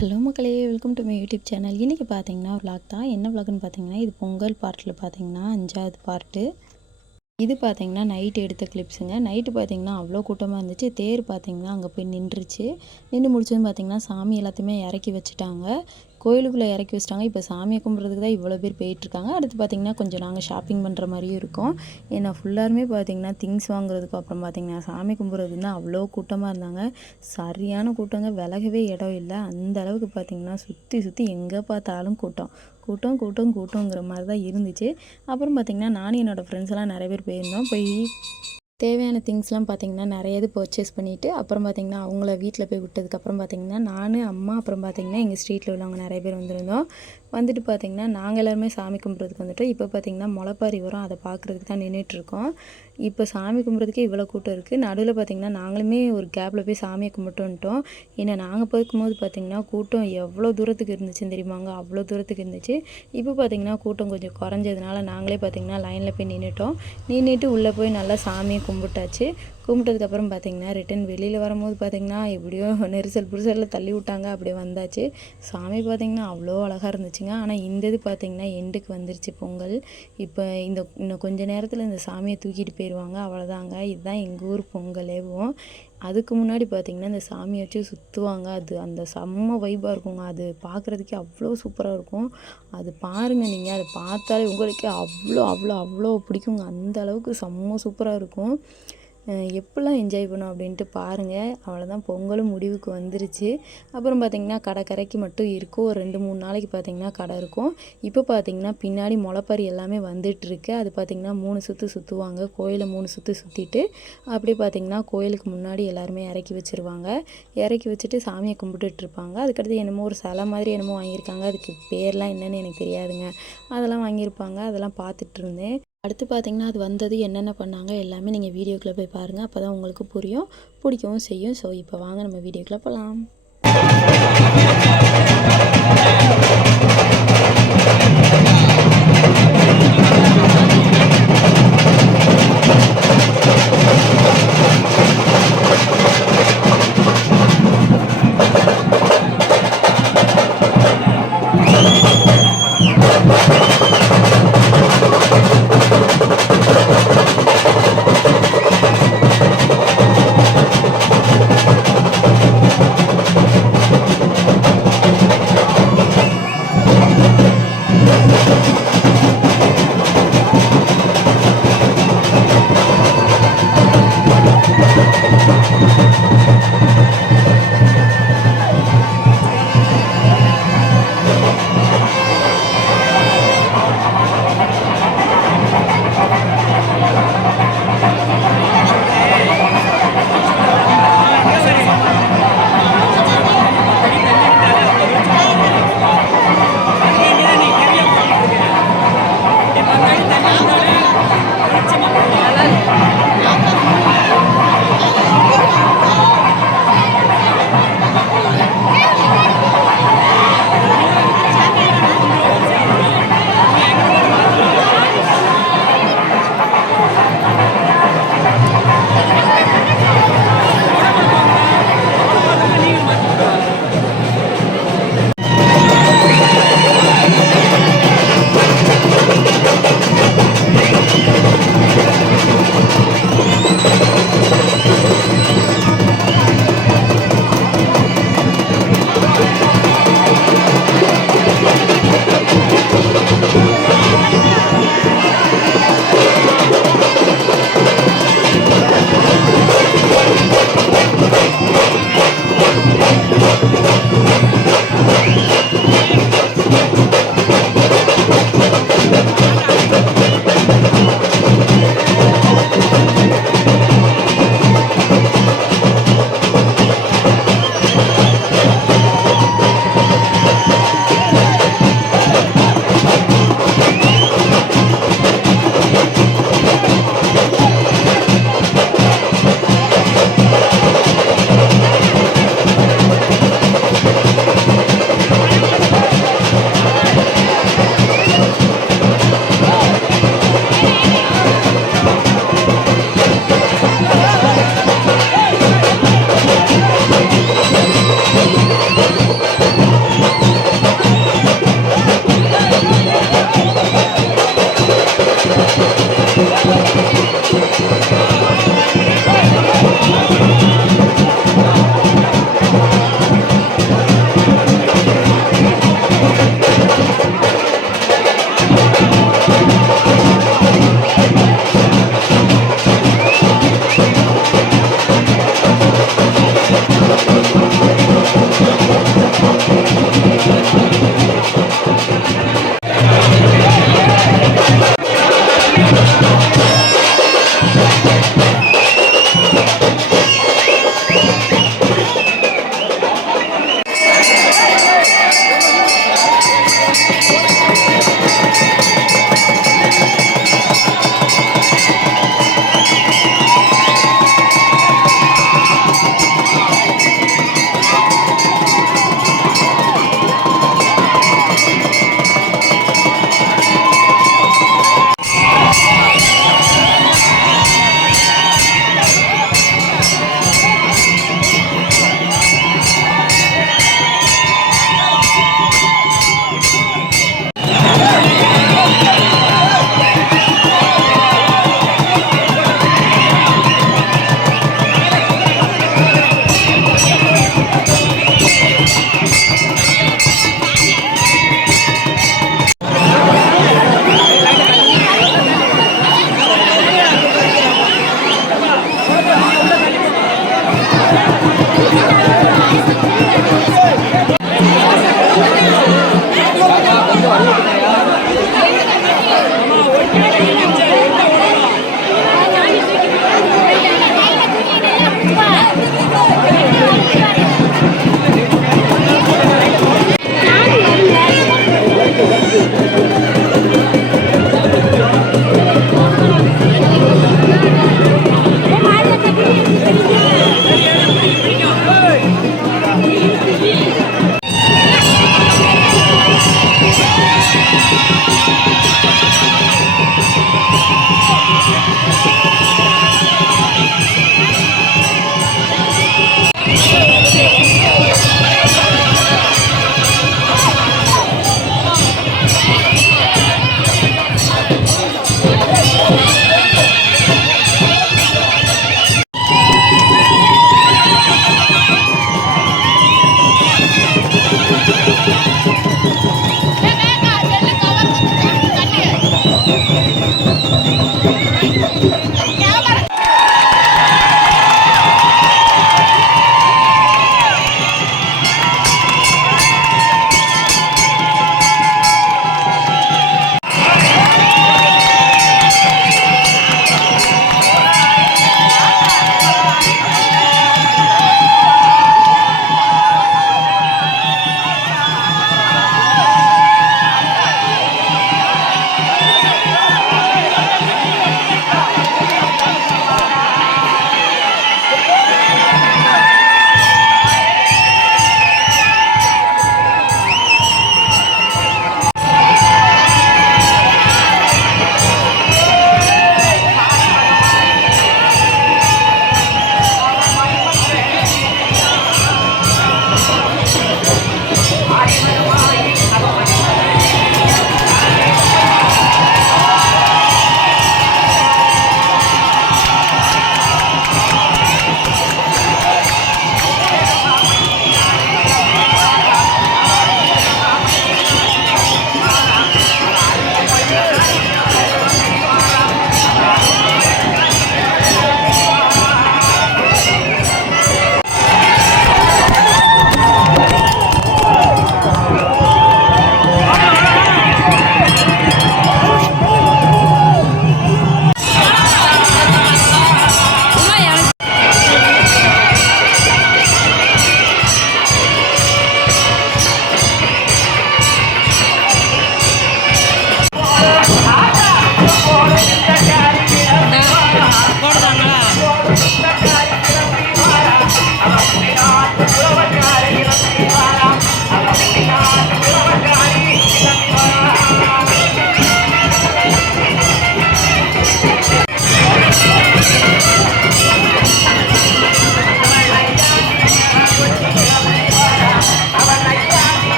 Hello மக்களே, welcome to my YouTube channel. இன்றைக்கி பார்த்தீங்கன்னா ஒரு vlog தான். என்ன vlogன்னு பார்த்தீங்கன்னா, இது பொங்கல் பார்ட்டில் பார்த்தீங்கன்னா 5வது பார்ட்டு. இது பார்த்தீங்கன்னா நைட்டு எடுத்த கிளிப்ஸுங்க. நைட்டு பார்த்தீங்கன்னா அவ்வளோ கூட்டமாக இருந்துச்சு. தேர் பார்த்தீங்கன்னா அங்கே போய் நின்றுச்சு. நின்று முடிச்சதும் பார்த்தீங்கன்னா சாமி எல்லாத்தையுமே இறக்கி வச்சுட்டாங்க. கோயிலுக்குள்ளே இறக்கி வச்சுட்டாங்க. இப்போ சாமியை கும்பிட்றதுக்கு தான் இவ்வளோ பேர் போயிட்டுருக்காங்க. அடுத்து பார்த்தீங்கன்னா கொஞ்சம் நாங்கள் ஷாப்பிங் பண்ணுற மாதிரியும் இருக்கும். ஏன்னா ஃபுல்லாருமே பார்த்தீங்கன்னா திங்ஸ் வாங்குறதுக்கும் அப்புறம் பார்த்தீங்கன்னா சாமி கும்பிட்றதுன்னா அவ்வளோ கூட்டமாக இருந்தாங்க. சரியான கூட்டங்க, விலகவே இடம் இல்லை. அந்த அளவுக்கு பார்த்தீங்கன்னா சுற்றி சுற்றி எங்கே பார்த்தாலும் கூட்டம் கூட்டம் கூட்டம் கூட்டங்கிற மாதிரி தான் இருந்துச்சு. அப்புறம் பார்த்திங்கன்னா நானும் என்னோடய ஃப்ரெண்ட்ஸ்லாம் நிறைய பேர் போயிருந்தோம். போய் தேவையான திங்ஸ்லாம் பார்த்திங்கன்னா நிறைய இது பர்ச்சேஸ் பண்ணிவிட்டு அப்புறம் பார்த்திங்கன்னா அவங்கள வீட்டில் போய் விட்டதுக்கப்புறம் பார்த்திங்கன்னா நான், அம்மா, அப்புறம் பார்த்திங்கன்னா எங்கள் ஸ்ட்ரீட்டில் உள்ளவங்க நிறைய பேர் வந்திருந்தோம். வந்துட்டு பார்த்திங்கன்னா நாங்கள் எல்லாருமே சாமி கும்பிட்றதுக்கு வந்துட்டோம். இப்போ பார்த்திங்கன்னா முளைப்பாரி வரும், அதை பார்க்குறதுக்கு தான் நின்றுட்டுருக்கோம். இப்போ சாமி கும்பிட்றதுக்கே இவ்வளோ கூட்டம் இருக்குது. நடுவில் பார்த்திங்கன்னா நாங்களுமே ஒரு கேப்பில் போய் சாமியை கும்பிட்டு வந்துட்டோம். ஏன்னா நாங்கள் போய்க்கும்போது பார்த்திங்கன்னா கூட்டம் எவ்வளோ தூரத்துக்கு இருந்துச்சுன்னு தெரியுமாங்க, அவ்வளோ தூரத்துக்கு இருந்துச்சு. இப்போ பார்த்திங்கன்னா கூட்டம் கொஞ்சம் குறைஞ்சதுனால நாங்களே பார்த்திங்கன்னா லைனில் போய் நின்றுட்டு உள்ளே போய் நல்லா சாமியை கும்பிட்டாச்சு. கும்பிட்டதுக்கப்புறம் பார்த்திங்கன்னா ரிட்டன் வெளியில் வரும்போது பார்த்திங்கன்னா எப்படியோ புரிசலில் தள்ளி விட்டாங்க. அப்படியே வந்தாச்சு. சாமி பார்த்திங்கன்னா அவ்வளோ அழகாக இருந்துச்சுங்க. ஆனால் இந்த இது பார்த்திங்கன்னா எண்டுக்கு வந்துருச்சு பொங்கல். இப்போ இன்னும் கொஞ்சம் நேரத்தில் இந்த சாமியை தூக்கிட்டு போயிடுவாங்க, அவ்வளோதாங்க. இதுதான் எங்கள் ஊர் பொங்கலேவும். அதுக்கு முன்னாடி பார்த்திங்கன்னா இந்த சாமியை வச்சு சுற்றுவாங்க. அது அந்த செம்ம வைப்பாக இருக்குங்க. அது பார்க்குறதுக்கே அவ்வளோ சூப்பராக இருக்கும். அது பாருங்கள், நீங்கள் அதை பார்த்தாலே உங்களுக்கே அவ்வளோ அவ்வளோ அவ்வளோ பிடிக்குங்க. அந்த அளவுக்கு செம்ம சூப்பராக இருக்கும். எப்படிலாம் என்ஜாய் பண்ணோம் அப்படின்ட்டு பாருங்கள். அவ்வளோதான், பொங்கலும் முடிவுக்கு வந்துருச்சு. அப்புறம் பார்த்திங்கன்னா கரைக்கு மட்டும் இருக்கும். ஒரு 2-3 நாளைக்கு பார்த்திங்கன்னா கடை இருக்கும். இப்போ பார்த்திங்கன்னா பின்னாடி முளைப்பாரி எல்லாமே வந்துட்டுருக்கு. அது பார்த்திங்கன்னா 3 சுற்று சுற்றுவாங்க. கோயிலை 3 சுற்று சுற்றிட்டு அப்படியே பார்த்திங்கன்னா கோயிலுக்கு முன்னாடி எல்லாருமே இறக்கி வச்சுருவாங்க. இறக்கி வச்சுட்டு சாமியை கும்பிட்டுட்ருப்பாங்க. அதுக்கடுத்து என்னமோ ஒரு சிலை மாதிரி என்னமோ வாங்கியிருக்காங்க. அதுக்கு பேர்லாம் என்னென்னு எனக்கு தெரியாதுங்க. அதெல்லாம் வாங்கியிருப்பாங்க. அதெல்லாம் பார்த்துட்டு இருந்தேன். அடுத்து பார்த்திங்கன்னா அது வந்தது என்னென்ன பண்ணாங்க எல்லாமே நீங்கள் வீடியோக்குள்ளே போய் பாருங்கள். அப்போ தான் உங்களுக்கு புரியும், பிடிக்கவும் செய்யும். ஸோ இப்போ வாங்க நம்ம வீடியோக்குள்ளே போகலாம்.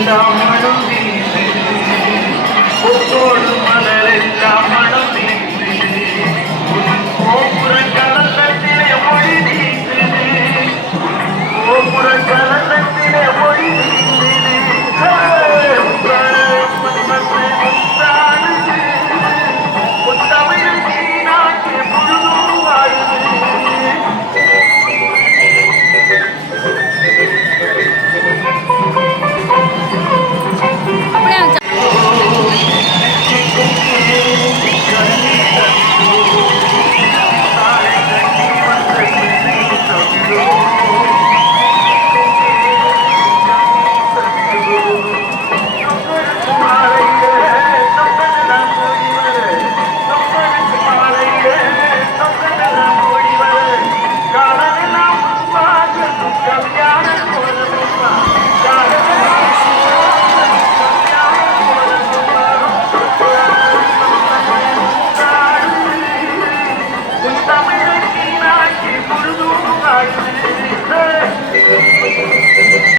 எல்லாமலும்